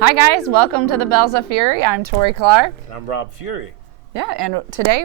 Hi guys, welcome to the Bells of Fury. I'm Tori Clark. I'm Rob Fury. Yeah, and today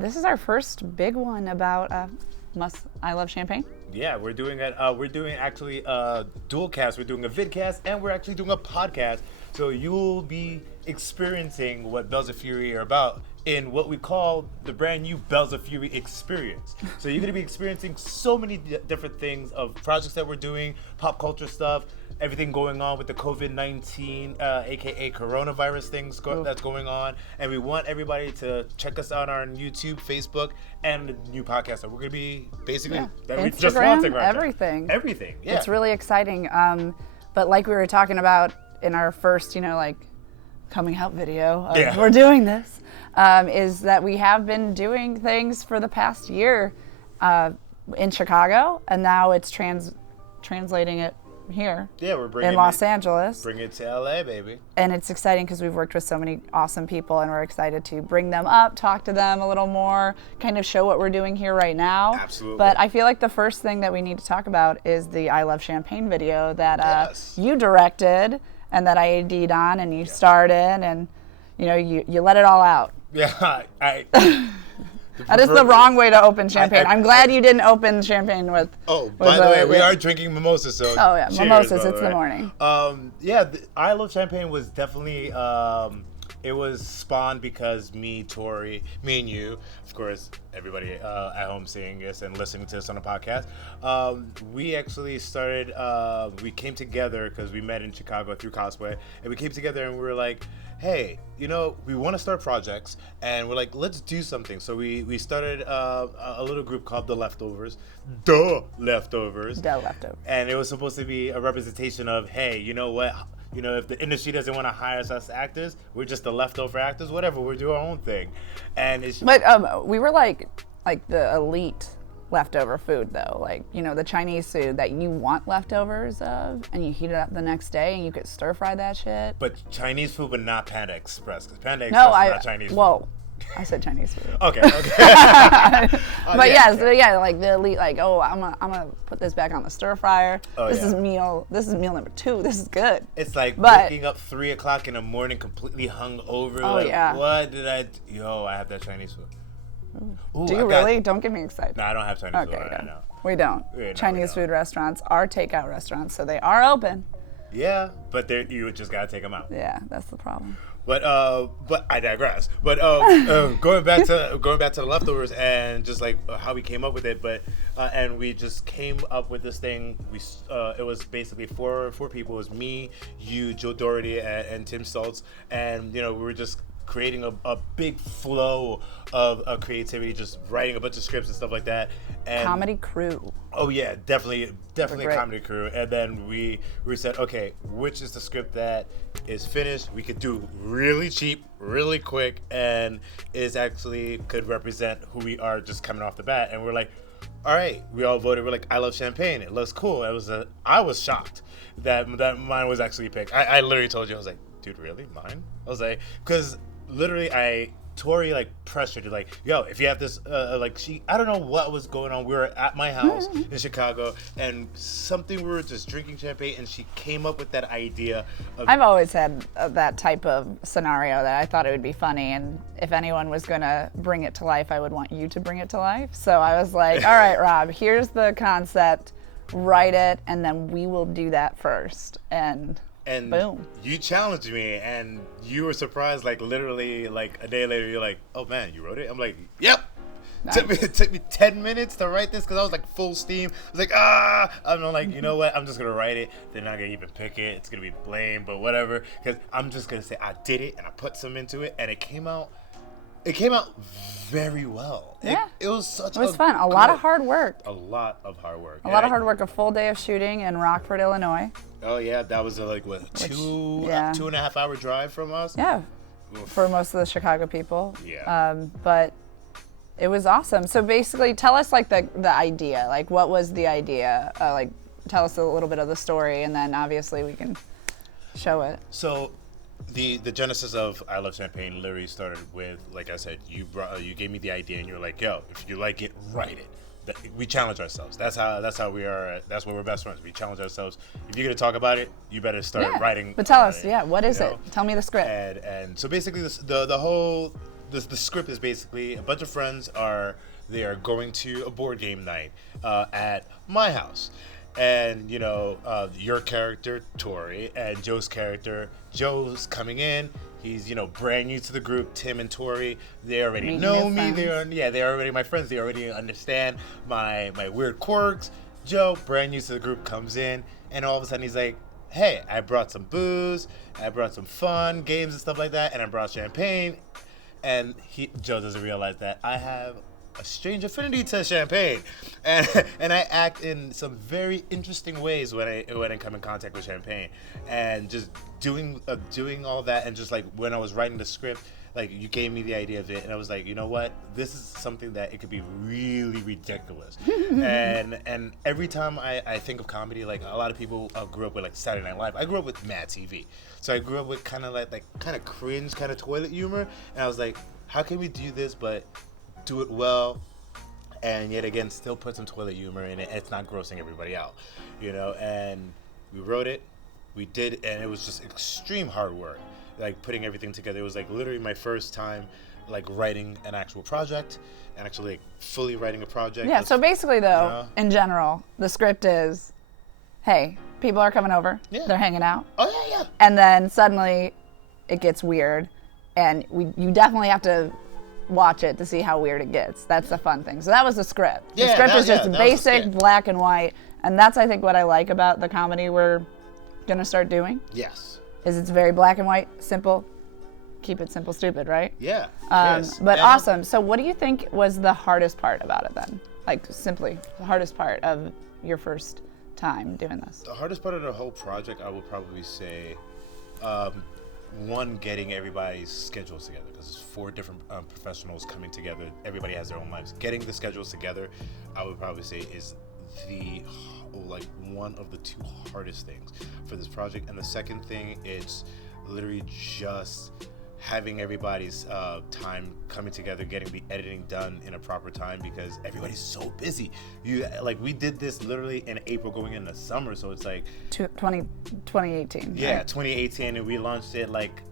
this is our first big one about I Love Champagne. Yeah, we're doing actually a dual cast. We're doing a vidcast and we're actually doing a podcast. So you'll be experiencing what Bells of Fury are about in what we call the brand new Bells of Fury experience. So you're going to be experiencing so many different things of projects that we're doing, pop culture stuff, everything going on with the COVID-19, aka coronavirus things that's going on. And we want everybody to check us out on YouTube, Facebook, and the new podcast that we're going to be basically that we just launching right everything. now. Everything, yeah. It's really exciting. But like we were talking about in our first, coming out video, we're doing this, is that we have been doing things for the past year in Chicago, and now it's translating it here. Yeah, we're bringing in Los Angeles. Bring it to LA, baby. And it's exciting because we've worked with so many awesome people, and we're excited to bring them up, talk to them a little more, kind of show what we're doing here right now. Absolutely. But I feel like the first thing that we need to talk about is the I Love Champagne video that you directed and that I AD'd on, and you starred in, and you let it all out. Yeah, That is the wrong way to open champagne. I'm glad you didn't open champagne with. Oh, by the way, we are drinking mimosas, so. Oh yeah, cheers, mimosas. It's the morning. I Love Champagne was definitely. It was spawned because me and you, of course, everybody at home seeing this and listening to this on a podcast. We actually started. We came together because we met in Chicago through cosplay, and we came together and we were like, hey, we want to start projects, and we're like, let's do something. So we started a little group called The Leftovers. The Leftovers. And it was supposed to be a representation of, hey, you know what? If the industry doesn't want to hire us as actors, we're just the leftover actors, whatever, we'll do our own thing. And But we were like the elite leftover food though, the Chinese food that you want leftovers of, and you heat it up the next day and you could stir fry that shit. But Chinese food, but not Panda Express, because Panda Express is not Chinese food. Whoa, I said Chinese food. Okay. But like the elite, I'm gonna put this back on the stir fryer. This is meal number 2. This is good. It's like waking up 3 o'clock in the morning completely hungover. What did I do? I have that Chinese food. Ooh, do you really? Don't get me excited. No, I don't have Chinese food right now. We don't. Chinese food restaurants are takeout restaurants, so they are open. Yeah, but you just gotta take them out. Yeah, that's the problem. But I digress. But going back to The Leftovers and just like how we came up with it. But and we just came up with this thing. It was basically four people. It was me, you, Joe Doherty, and Tim Stoltz, and we were just creating a big flow of creativity, just writing a bunch of scripts and stuff like that. And comedy crew. Oh yeah, definitely a comedy crew. And then we said, okay, which is the script that is finished, we could do really cheap, really quick, and is actually could represent who we are just coming off the bat. And we're like, all right, we all voted. We're like, I Love Champagne. It looks cool. I was shocked that mine was actually picked. I literally told you, I was like, dude, really? Mine? I was like, because literally Tori pressured her, yo, if you have this, I don't know what was going on. We were at my house in Chicago, and we were just drinking champagne, and she came up with that idea of. I've always had that type of scenario that I thought it would be funny, and if anyone was gonna bring it to life, I would want you to bring it to life. So I was like, all right, Rob, here's the concept, write it, and then we will do that first. And boom. You challenged me, and you were surprised, literally, a day later, you're like, oh man, you wrote it? I'm like, yep. Nice. It took me 10 minutes to write this because I was full steam. I was like, I'm like, you know what? I'm just going to write it. They're not going to even pick it. It's going to be blamed, but whatever. Because I'm just going to say I did it, and I put some into it, and it came out very well. Yeah. It was fun. A lot of hard work. A lot of hard work. A full day of shooting in Rockford, Illinois. Oh yeah, that was 2.5 hour drive from us. Yeah. Oof. For most of the Chicago people. Yeah. But it was awesome. So basically, tell us the idea. What was the idea? Tell us a little bit of the story, and then obviously we can show it. So. The genesis of I Love Champagne literally started with, like I said, you gave me the idea, and you're like, yo, if you like it, write it. we challenge ourselves. That's how we are. That's why we're best friends. We challenge ourselves. If you're gonna talk about it, you better start writing. But tell us, what is it? Tell me the script. And so basically, the script is basically a bunch of friends are going to a board game night at my house. And your character Tori and Joe's character. Joe's coming in. He's brand new to the group. Tim and Tori, they already know me. They're already my friends. They already understand my weird quirks. Joe, brand new to the group, comes in, and all of a sudden he's like, "Hey, I brought some booze. I brought some fun games and stuff like that, and I brought champagne." And Joe doesn't realize that I have a strange affinity to champagne, and I act in some very interesting ways when I come in contact with champagne, and just doing all that, and just like when I was writing the script, like you gave me the idea of it, and I was like, you know what, this is something that it could be really ridiculous, and every time I think of comedy, like a lot of people grew up with like Saturday Night Live. I grew up with Mad TV, so I grew up with kind of like cringe, kind of toilet humor, and I was like, how can we do this, but do it well, and yet again still put some toilet humor in it, and it's not grossing everybody out, and we wrote it, we did, and it was just extreme hard work, like putting everything together. It was like literally my first time like writing an actual project, and actually like fully writing a project. Yeah, so basically though, in general, the script is, hey, people are coming over, they're hanging out, and then suddenly it gets weird, and you definitely have to watch it to see how weird it gets. That's the fun thing. So that was the script. The script is just basic, black and white, and that's, I think, what I like about the comedy we're gonna start doing. Yes. Is it's very black and white, simple. Keep it simple, stupid, right? Yeah. Yes. But awesome. So what do you think was the hardest part about it then? Like, simply, the hardest part of your first time doing this? The hardest part of the whole project, I would probably say, one, getting everybody's schedules together, because it's 4 different professionals coming together. Everybody has their own lives. Getting the schedules together, I would probably say, is one of the 2 hardest things for this project. And the second thing, it's literally just having everybody's time coming together, getting the editing done in a proper time, because everybody's so busy. We did this literally in April going into summer, so it's like 2018. Yeah, right? 2018, and we launched it like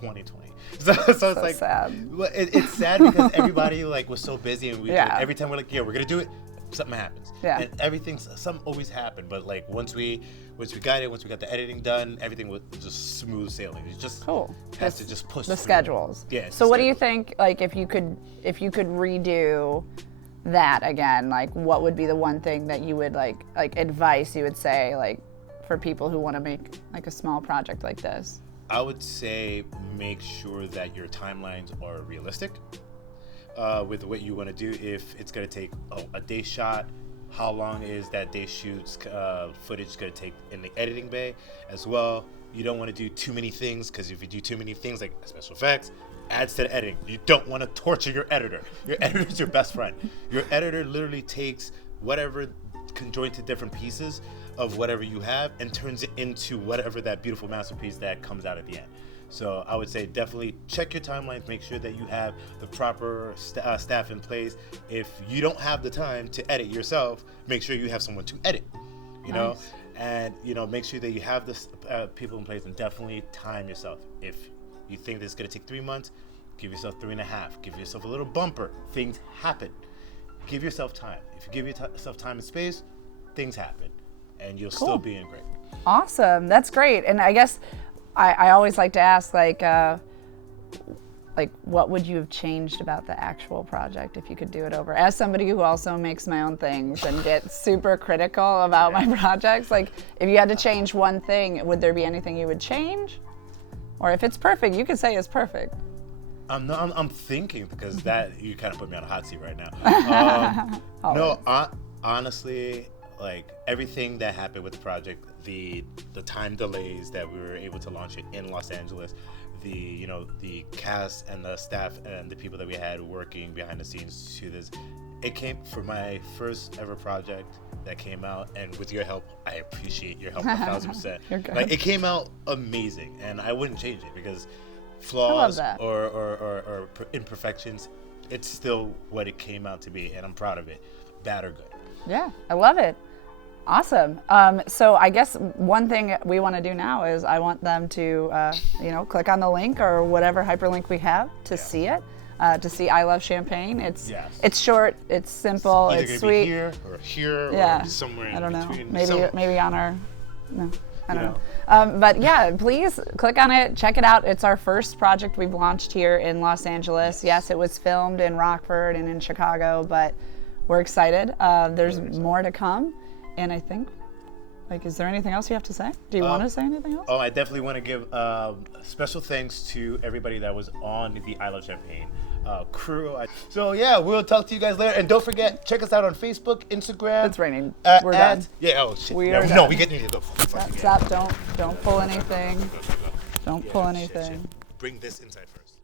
2020. So it's like sad. It's sad because everybody like was so busy, and every time we're like, we're gonna do it, something happens. And something always happened. But like once we got the editing done, everything was just smooth sailing. You just have to just push the through. schedules. Yeah. So what do you think? Like if you could redo that again, like what would be the one thing that you would like advice you would say like for people who want to make like a small project like this? I would say make sure that your timelines are realistic with what you want to do. If it's going to take a day shot, how long is that day shoot's footage going to take in the editing bay as well? You don't want to do too many things, because if you do too many things like special effects, adds to the editing. You don't want to torture your editor. Your editor is your best friend. Your editor literally takes whatever conjoined to different pieces of whatever you have and turns it into whatever that beautiful masterpiece that comes out at the end. So I would say definitely check your timelines, make sure that you have the proper staff in place. If you don't have the time to edit yourself, make sure you have someone to edit, you know, and, make sure that you have the people in place, and definitely time yourself. If you think this is going to take 3 months, give yourself 3.5, give yourself a little bumper. Things happen. Give yourself time. If you give yourself time and space, things happen, and you'll still be in great. Awesome. That's great. And I guess I always like to ask, like what would you have changed about the actual project if you could do it over? As somebody who also makes my own things and gets super critical about my projects, like if you had to change one thing, would there be anything you would change? Or if it's perfect, you could say it's perfect. I'm thinking, because that you kind of put me on a hot seat right now. Honestly, like everything that happened with the project, the time delays that we were able to launch it in Los Angeles, the cast and the staff and the people that we had working behind the scenes to this, it came for my first ever project that came out, and with your help, I appreciate your help 1,000%. You're good. Like it came out amazing, and I wouldn't change it, because flaws or imperfections, it's still what it came out to be, and I'm proud of it. bad or good. Yeah, I love it. Awesome. So I guess one thing we want to do now is I want them to, click on the link or whatever hyperlink we have to see it, to see I Love Champagne. It's short, it's simple, it's sweet. Be here, or somewhere in between. Maybe on our, no. I don't know. But yeah, please click on it, check it out. It's our first project we've launched here in Los Angeles. Yes, it was filmed in Rockford and in Chicago, but we're excited. There's more to come. And I think, is there anything else you have to say? Do you want to say anything else? Oh, I definitely want to give special thanks to everybody that was on the I Love Champagne crew. So yeah, we'll talk to you guys later. And don't forget, check us out on Facebook, Instagram. It's raining. We're done. Yeah, oh shit. We are done. No, we need to go. Stop. Don't pull anything. Don't pull anything. Bring this inside first.